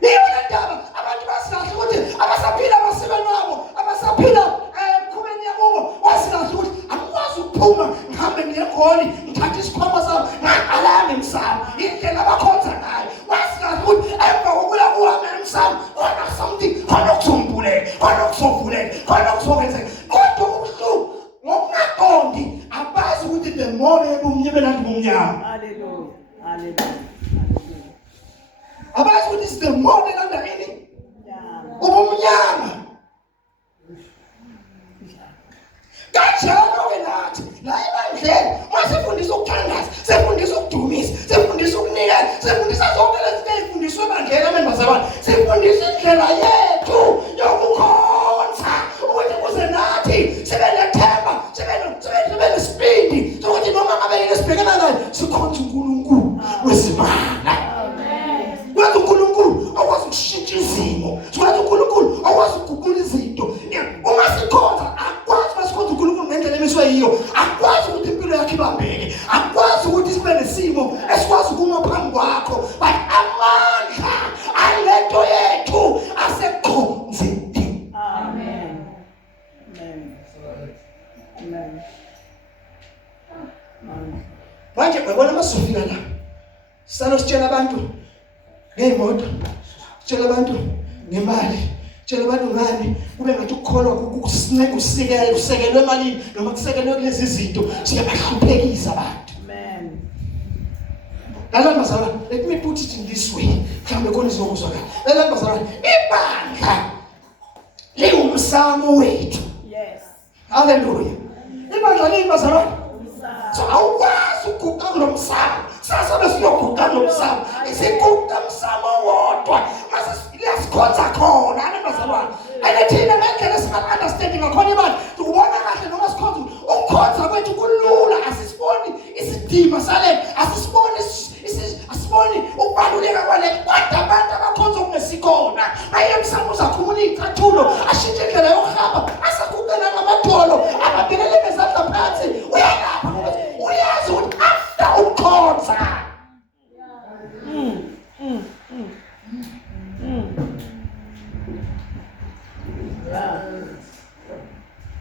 Iyona ndaba abantu basikahle ukuthi abasaphila abasebenzi wabo, abasaphila ekhumeni yakubo, wasikahle ukuthi akwazi ukuphuma ngihambe ngiyegoli, ngithathe isikhwama sami, ngaqalana emsamo. Indlela abakhonza ngayo, wasikahle ukuthi emva kokuya kuhamba emsamo, khona something, khona okuzombuleka, khona okuzovuleka, khona okuzokwenzeka. Kodwa ubuhlungu ngokungaqondi, abazi ukuthi the more ebumnyebelani bomnyama. Hallelujah. Hallelujah. Abazi ukuthi is the more belanda ini ubumnyama. Kanjalo-ke nathi la ebandleni masifundisa ukuthandaza, sifundisa ukudumisa, sifundisa ukunikela, sifundisa zonke lezi zinto ezifundiswa ebandleni amembazabana, sifundisa indlela yethu yokukhonza ukuthi kuze nathi sibe nethemba, sibe nesipindi sokuthi noma ngabe yini esibhekana nayo sikhonze uNkulunkulu wezimanga. Sikwazi uNkulunkulu akwazi ukushintsha izimo, sikwazi uNkulunkulu akwazi ukuguqula izinto. Uma sikhonza akwazi masikhonza uNkulunkulu ngendlela emiswe yiyo, akwazi ukuthi impilo yakhe ibambeke, akwazi ukuthi sibe nesimo esikwazi ukuma phambi kwakho, but amandla alento yethu asekhonzeni. Amen. Amen. Amen. Manje uyabona masifika la salo sitshela abantu ngeyimoto, sitshela abantu ngemali, sitshela abantu ngani kube ngathi ukukholwa kusekelwe emalini noma kusekelwe kulezi zinto, siyabahluphekisa abantu. Amen. Lalani bazalwane, let me put it in this way, mhlawumbe khona izokuzwakala. Lalani bazalwane, ibandla liwumsamo wethu. Yes. Hallelujah. Ibandla lini bazalwane? So awukwazi ukuguqa kulo msamo. Sasa besinoguqa kulo msamo. Isiguqa msamo wodwa. Masiyasikhonza khona abazalwane. Thina ngendlela singa-understanding ngakhona imali. Ukubona kahle noma sikhonza. Ukukhonza kwethu kulula. Asisiboni isidima sale. Asisiboni ukubaluleka kwale. Kodwa abantu abakhonza okungesikhona. Ayemsamo uzakhumula iy'cathulo. Ashintshe indlela yokuhamba. Asaguqela ngamadolo. Ababelele ngezandla phansi. Uyalapha. Uyazi ukuthi after ukukhonza.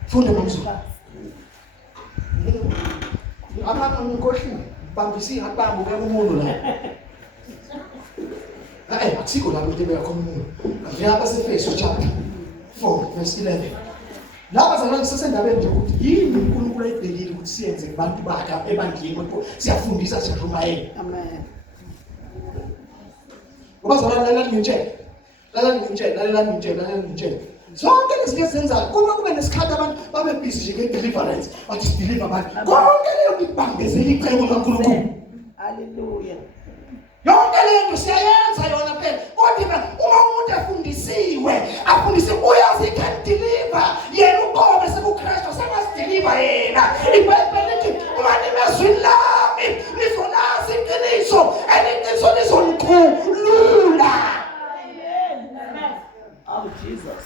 Funda mamzulu. Abantu ngikhohlile. Bambisi habamba uya kumuntu la. Asikho lapho into yakho umuntu. Ngiyaba seFeso chapter 4 verse 11. Laba zalwane sisendabeni nje ukuthi yini uNkulunkulu ayidelile ukuthi siyenze kubantu bakhe ebandleni kodwa siyafundisa siyajumayela. Amen. Ngoba zalwane lalani ngitshela. Zonke lezi ezenzayo kuma kube nesikhathi abantu babe busy nje nge-deliverance, bathi sideliver abantu. Konke leyo ibambezela icebo kaNkulunkulu. Hallelujah. Yonke lento siyayenza yona phela. Kodwa uma umuntu afundise uyazi can deliver. Yena uqobe sekuKristu sengasideliver yena. iBhayibheli lithi uma nimezwini lami nizolazi iqiniso, iqiniso lizolikhulula. Oh Jesus.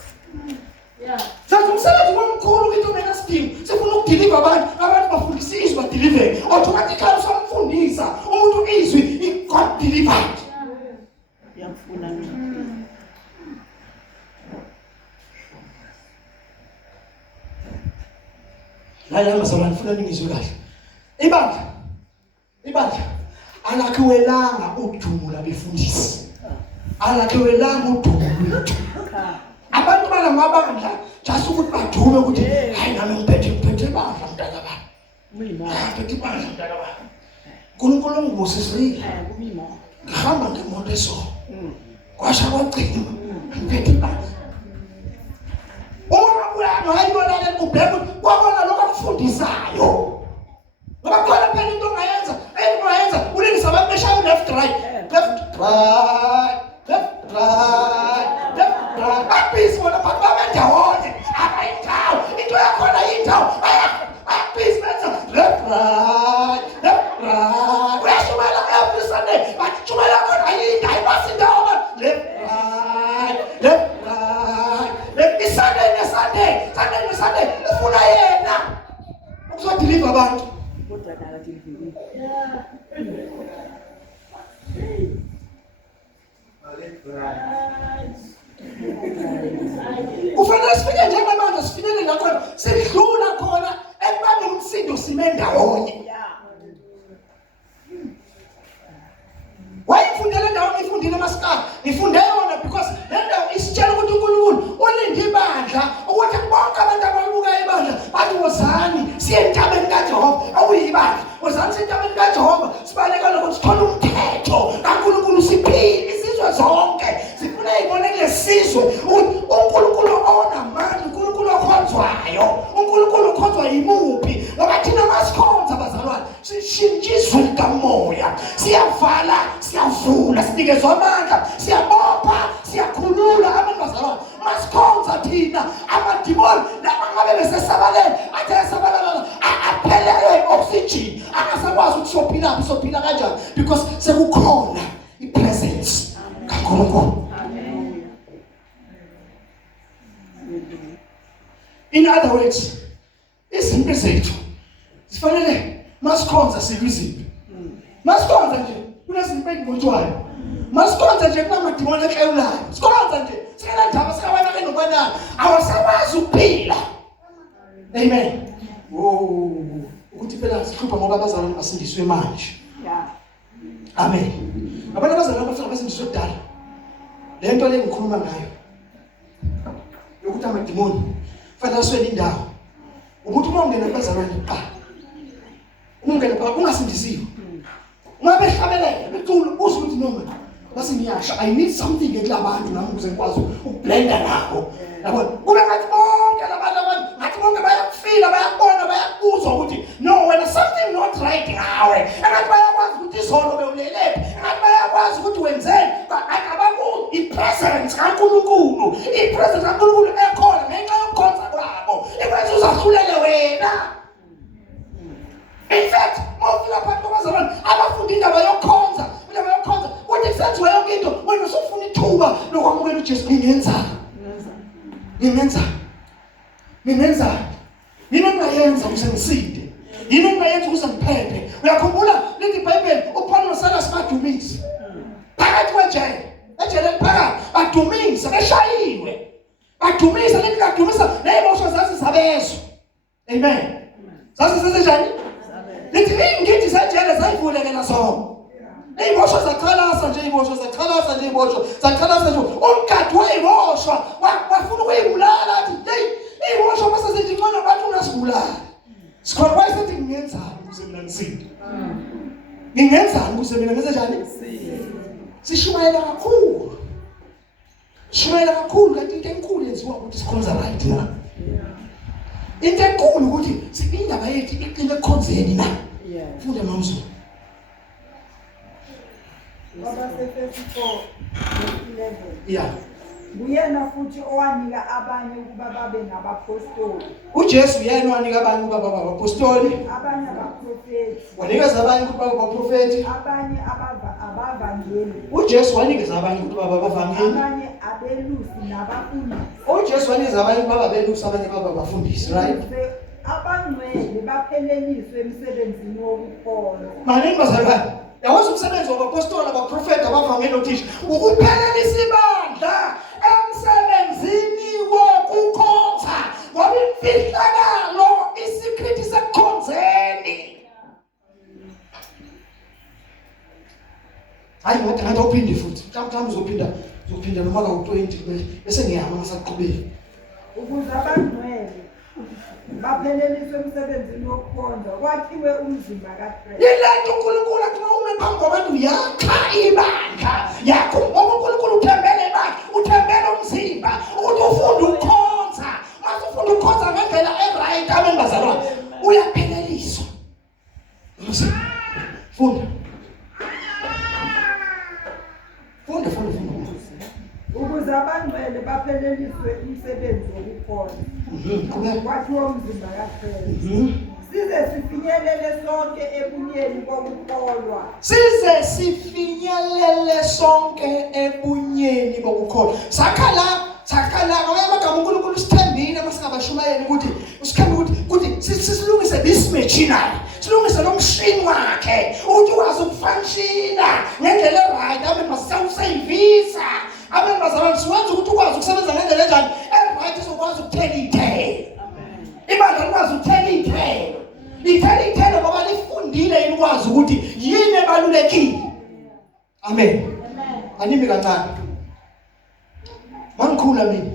Yeah. Sathi umsebenzi omkhulu ukuthi umena sidingo sifuna ukudeliver abantu bafundisa izwi badeliver. Automatically usamfundisa umuntu izwi iGod delivered. Yamfuna mina. Lala mazalwane funa ningizwe kahle. Ibandla alakhiwelanga ukudumula befundisi. Alakhiwelanga udumo lwethu. Abantu balamabandla just ukuthi badume ukuthi hayi nami ngiphethe ibandla mntaka baba. Mina. Ngiphethe ibandla mntaka baba. uNkulunkulu ungibusisile. Kumina. Ngihamba ngemoto eso. Kwasha kwagcina. Ngiphethe ibandla. Uma kuyona ayibona le kubheka kwabona lokho akufundisayo. Ngoba khona phela into ongayenza, ulingisa abantu beshaya left right. Abhisi bona phambi kwabendawonye abayindawo into yakhona yindawo abhisi benza left right uyashumela every Sunday but shumela khona yindawo ayibasindawo left right Sunday ufuna yena ukuzodeliver abantu Kodwa nala deliver. Kufanele sifike njengamanje sifinele la khona sidlula khona ekubambe umsindo sime ndawonye. Wayifundele ndawo ngifundile masikala ngifunde yona because le ndawo isitshela ukuthi uNkulunkulu ulinde ibandla ukuthi bonke abantu ababuka ibandla bathi wozani siye entabeni kaJehova awuyibandla wozani siye entabeni kaJehova sibaleka lokho sithola umthetho kaNkulunkulu siphile isizwe zonke sifuna ibone lesizwe ukuthi uNkulunkulu onamandla uNkulunkulu okhonzwayo uNkulunkulu okhonzwa yimuphi ngoba thina masikhonza bazalwane sishintshiswe kamoya siyavala siyavula sinikezwa amandla siyabopha siyakhulula abantu bazalwane masikhonza thina amadimoni labangabe besesabalele athe esabalala aphelele oxygen angasakwazi ukuthi sophila kanjani because sekukhona ipresence kaNkulunkulu. In other words, izinto zethu sifanele masikhonza sibiziwe. Masikhonza nje kunezinto engibotshwayo. Masikhonza nje kunamadimoni eklewulayo. Sikhonza nje sikela ndaba sikabana kenokwanana awasakwazi ukuphila. Amen. Ukuthi phela sihlupha ngoba abazalwane basindiswe manje. Amen. Abantu abazalwane bafika basindiswe kudala. Le nto le ngikhuluma ngayo yokuthi amadimoni fanele aswele indawo. Ukuthi uma ungena kubazalwane kuqala ungena phakathi ungasindisiwe. Ngabe hlabelele beculo uzwe ukuthi noma base ngiyasha I need something ekulabantu nami ukuze ngikwazi ukublenda nabo. Yabona kube ngathi bonke labantu ngathi bonke bayakufila bayabona bayakuzwa ukuthi no when something not right ngawe ngathi bayakwazi ukuthi izolo bewulelephi ngathi bayakwazi ukuthi wenzeni akabaku ipresence kaNkulunkulu ipresence kaNkulunkulu ekhona ngenxa yokukhonza kwabo ikwenza uzahlulele wena. In fact, mawufika phakathi kwabazalwane abafunda indaba yokukhonza ukuthi kusenziwa yonke into wena usufuna ithuba lokwamukela uJesu ngingenza yini engayenza ukuze ngisinde yini engayenza ukuze ngiphephe. Uyakhumbula lithi iBhayibheli uPaul noSilas badumisa phakathi ejele phakathi badumisa beshayiwe badumisa lithi kadumisa ney'mosha zazi. Amen. Zazi lithi ingidi sajele zayivulekela zona. Iy'mosho zachalasa nje umgadi wey'mosho wafuna ukuyibulala athi iy'mosho mase zithi ngcono bathi ungasibulala. Sikhona wayesethi ngingenzani ukuze mina ngisinde? Ngingenzani ukuze mina ngenze njani? Sishumayela kakhulu kanti into enkulu yenziwa ukuthi sikhonza right na. Into enkulu ukuthi indaba yethu iqine ekukhonzeni na. Funda mamzo. Baba se-34 Yeah. Uyena futhi owanika abanye ukuba babe ngabapostoli. uJesu yena owanika abanye ukuba babe abapostoli. Abanye abaprofeti. Wanikeza abanye ukuba babe abaprofeti. Abanye abavangeli. uJesu wanikeza abanye ukuba babe abavangeli. Abanye abelusi nabafundisi. uJesu wanikeza abanye ukuba babe abelusi abanye babe abafundisi, right? Abangcwele bapheleliswe emsebenzini wokukholwa. Maningi bazalwane. Yawazi umsebenzi wabapostoli abaprofeti abavangeli othisha ukuphelelisa ibandla emsebenzini wokukhonza ngoba imfihlakalo isikrithi sekukhonzeni. Hayi ngathi uphinde futhi mhlawumbe uzophinda noma ka-20 bese ngiyama ngasaqhubeki. Ukuze abangcwele bapheleliswe emsebenzini wokukhonza kwakhiwe umzimba kaKristu. Yilento uNkulunkulu athi uma phambi kwabantu yakha ibandla yakho ngoba uNkulunkulu uthembele ibandla uthembele umzimba ukuthi ufunde ukukhonza. Mase ufunda ukukhonza ngendlela e-right abantu bazalwane uyapheleliswa. Funda. Ukuze abangcwele bapheleliswe umsebenzi wokukhonza kwakhiwe umzimba kaKristu. Size sifinyelele sonke ebunyeni bokukholwa. Sakhala ngabagama uNkulunkulu sithembile masingabashumayeli ukuthi ukuthi silungise this machinery. Silungise lo mshini wakhe ukuthi ukwazi ukufunctiona ngendlela right abe masawusayivisa Wangikhula mina.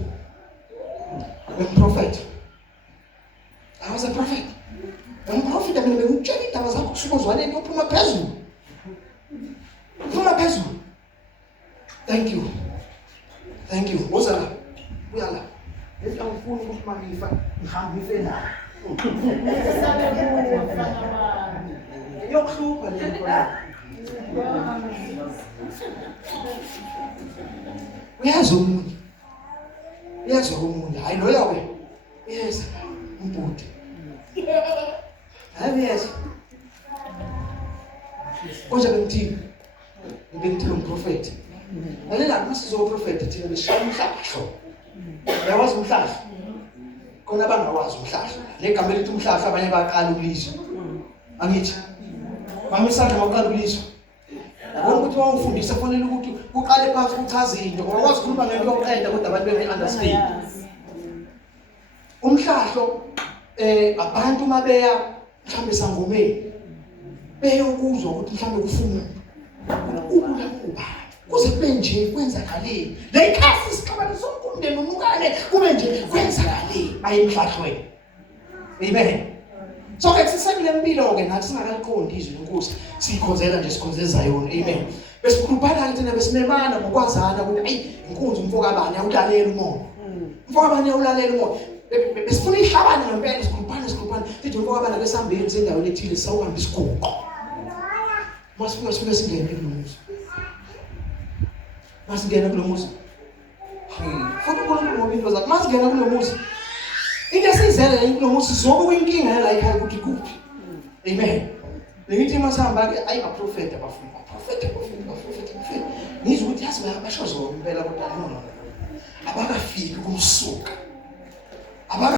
Prophet. I was a prophet. Prophet mina bekutshela indaba zakho kusuka uzwaneni uphuma phezulu. Uphuma phezulu. Thank you. Thank you. Wozala. Uyala. Lento angifuni ukuthi mangifa ngihambe ife nayo. Yokuhlupha lento. Uyazi umuntu. Uyazi umuntu. Hayi lo yawe. Yes. Umbudi. Hayi yes. Konje bengithini? Ngithini umprofeti. Alela masizo uprofeti thina beshiya umhlahlo. Yawazi umhlahlo. Khona abangawazi umhlahlo. Negama elithi umhlahlo abanye baqala ukulizwa. Angithi. Bamisandla ngokuqala ukulizwa. Wona ukuthi wawufundisa kufanele ukuthi uqale phansi uchaze into ngoba wazi ukukhuluma ngento yokuqeda kodwa abantu bengi-understand. Umhlahlo abantu mabeya mhlambe sangomeni beyokuzwa ukuthi mhlambe kufuna ukuba kuze kube nje kwenzakaleni le ikhasi isiqabane somkundeni nomukane kube nje kwenzakaleni baye emhlahlweni. Amen. So eksisakule impilo ke nathi singakaliqondi izwi lenkosi sikhonzela nje sikhonzeza yona. Amen. Bese kukhuluphala thina besinemana ngokwazana ukuthi ayi inkunzi umfoka abani awulalela umoya. Umfoka abani awulalela umoya. Besifuna ihlabane ngempela sikhuluphala sithi umfoka abani besambeni sendaweni ethile sawuhamba isiguqo. Masifika singene kulomuzi. Masingena kulomuzi. Futhi uNkulunkulu ngoba into zakhe masingena kulomuzi. Into esizele kulomuzi zobe kuyinkinga la ekhaya ukuthi kuphi. Amen. Leyithi masihamba ke ayi baprofeti abafuna. Prophet. Nizwe ukuthi yasi bayabasho zona impela kodwa no. Abakafiki kumsuka.